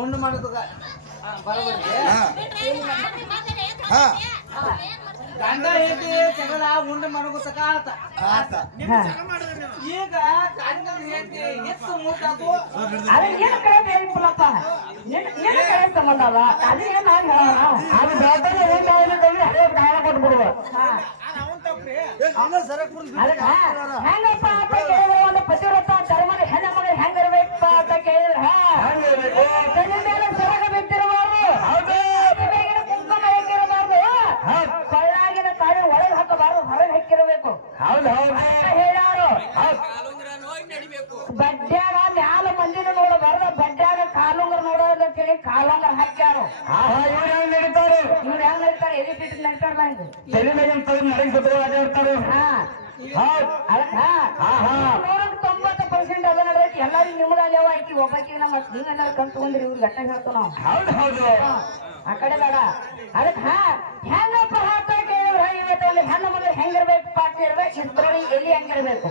ಉಂಡು ಮಾಡೋದು ಬರೋಬರಿ ಗಂಡ ಹೇಗೆ ಜಗಳ ಉಂಡು ಮಾಡೋಗುತ್ತಕ ಆತ ಈಗ ಗಂಡ ಹೇಗೆ ಹೆಚ್ಚು ಮೂಟಾಕು ಅದೇ ಏನು ಕಡೆ ಹೇಳಿಲ್ಲಪ್ಪ ಏನು ಕಡೆ ಸಂಬಂಧ ಅಲ್ಲ ಅದು ಏನು ಅದು ಬೆಳಗ್ಗೆ ಏನು ಹಳೆ ಕಾಲ ಕೊಟ್ಬಿಡುವ ಹೆಂಗಪ್ಪ ಅಂತ ಕೇಳಿದ್ರೆ ಒಂದು ಪತಿವ್ರತ ಧರ್ಮದ ಹೆಣ್ಣ ಮಗಳು ಹೆಂಗಿರ್ಬೇಕಪ್ಪ ಅಂತ ಕೇಳಿದ್ರೆ ಕಣ್ಣ ಮೇಲೆ ಸರಗ ಬಿದ್ದಿರಬಾರ್ದು ಕುಂಕುಮ ಹಾಕಿರಬಾರ್ದು ಕೊಳ್ಳಾಗಿನ ತಾಳಿ ಒಳಗೆ ಹಾಕಬಾರ್ದು ಹೊರಗೆ ಹಾಕಿರಬೇಕು ಹೇಳಾರು ಬಡ್ಡ್ಯಾಗ ಮ್ಯಾಲ ಮಂದಿನ ನೋಡಬಾರ್ದು ಬಡ್ಡ್ಯಾಗ ಕಾಲುಂಗರ್ ನೋಡೋದ ಅಂತೇಳಿ ಕಾಲುಂಗರ್ ಹಾಕ್ಯಾರು ಇವ್ರು ಹೆಂಗ್ ನಡೀತಾರೆ ಎಲ್ಲಿ ಬಿಟ್ಟು ನಡೀತಾರಲ್ಲ ಹಿಂಗೆ 90% ಅದ ನಡೆದೈತಿ ಎಲ್ಲರಿಗೂ ನಿಮ್ಗಾಗ್ಯಾವ ಆಯ್ತಿ ಒಬ್ಬಾಕಿ ನಮ್ಮ ಹಿಂಗೆಲ್ಲ ಕಲ್ತ್ಕೊಂಡ್ರಿ ಇವ್ರು ಗಟ್ಟ ಹೇಳ್ತು ನಾವು ಆ ಕಡೆ ಬೇಡ ಅದಕ್ಕೆ ಹೆಂಗಪ್ಪ ಹಾತ ಕೇಳಿದ್ರ ಇವತ್ತಲ್ಲಿ ಹೆಣ್ಣು ಮಗಳು ಹೆಂಗಿರ್ಬೇಕು ಪಾಠ ಇರ್ಬೇಕು ಇದ್ರಲ್ಲಿ ಎಲ್ಲಿ ಹೆಂಗಿರ್ಬೇಕು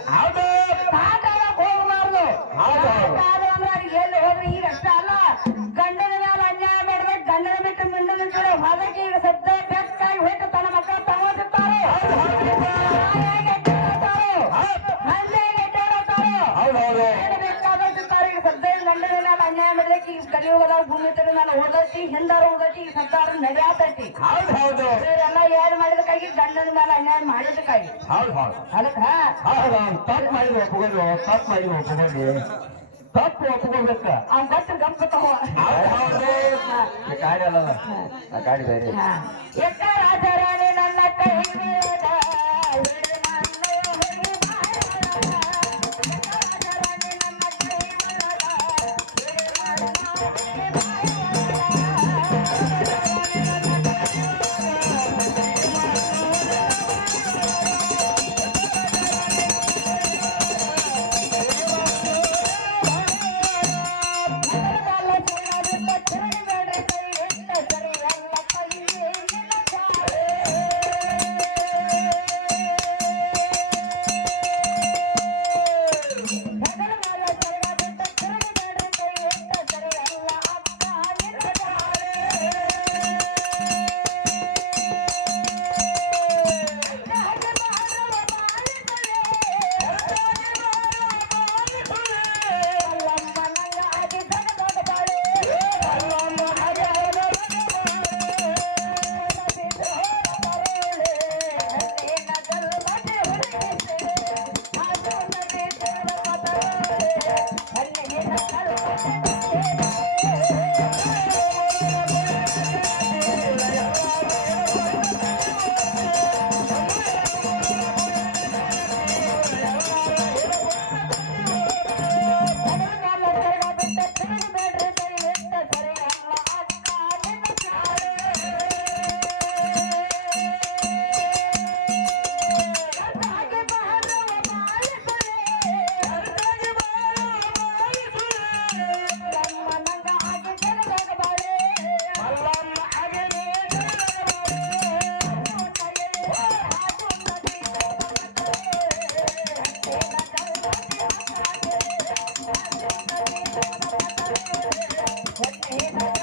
ಪಾಠ ಹೋಗಬಾರ್ದು ಅಂದ್ರೆ ಅದು ಎಲ್ಲಿ ಹೋದ್ರೆ ಈಗ ಅಷ್ಟ ಅಲ್ಲ ಗಂಡನ ಮೇಲೆ ಅನ್ಯಾಯ ಮಾಡ್ಬೇಕು ಗಂಡನ ಬಿಟ್ಟು ಮಿಂಡನ ಕಡೆ ಹೊಲಕ್ಕೆ ಈಗ ಸದ್ಯ ಬೆಕ್ಕಾಗಿ ಹೋಯ್ತು ತನ್ನ ಮಕ್ಕಳು ತಗೋದಿರ್ತಾರೆ ಬೇಕಾದ್ರೆ ಸದ್ಯ ಗಂಡನ ಮೇಲೆ ಅನ್ಯಾಯ ಮಾಡ್ಬೇಕು ಈಗ ಕಲಿಯುಗದ ಭೂಮಿ ತರ ನಾನು ಓದೈತಿ ಹಿಂದಾರ ಓದೈತಿ ಈಗ ಸರ್ಕಾರ ನಡೆಯತೈತಿ ಇವರೆಲ್ಲ ಏನ್ ಮಾಡಿದಕ್ಕಾಗಿ ಗಂಡನ ಮೇಲೆ ಅನ್ಯಾಯ ಮಾಡಿದಕ್ಕಾಗಿ ಅದಕ್ಕ ತಪ್ಪು ಮಾಡಿ ತಪ್ಪು ಒಪ್ಕೋಬೇಕ ಅವ್ನ ಗಟ್ಟ ಗಂಪ ತಗೋ ಗಾಡಿ ಅಲ್ಲ ಗಾಡಿ ಬೇರೆ ರಾಜರಾಣಿ ನನ್ನ ಕೈ Hey,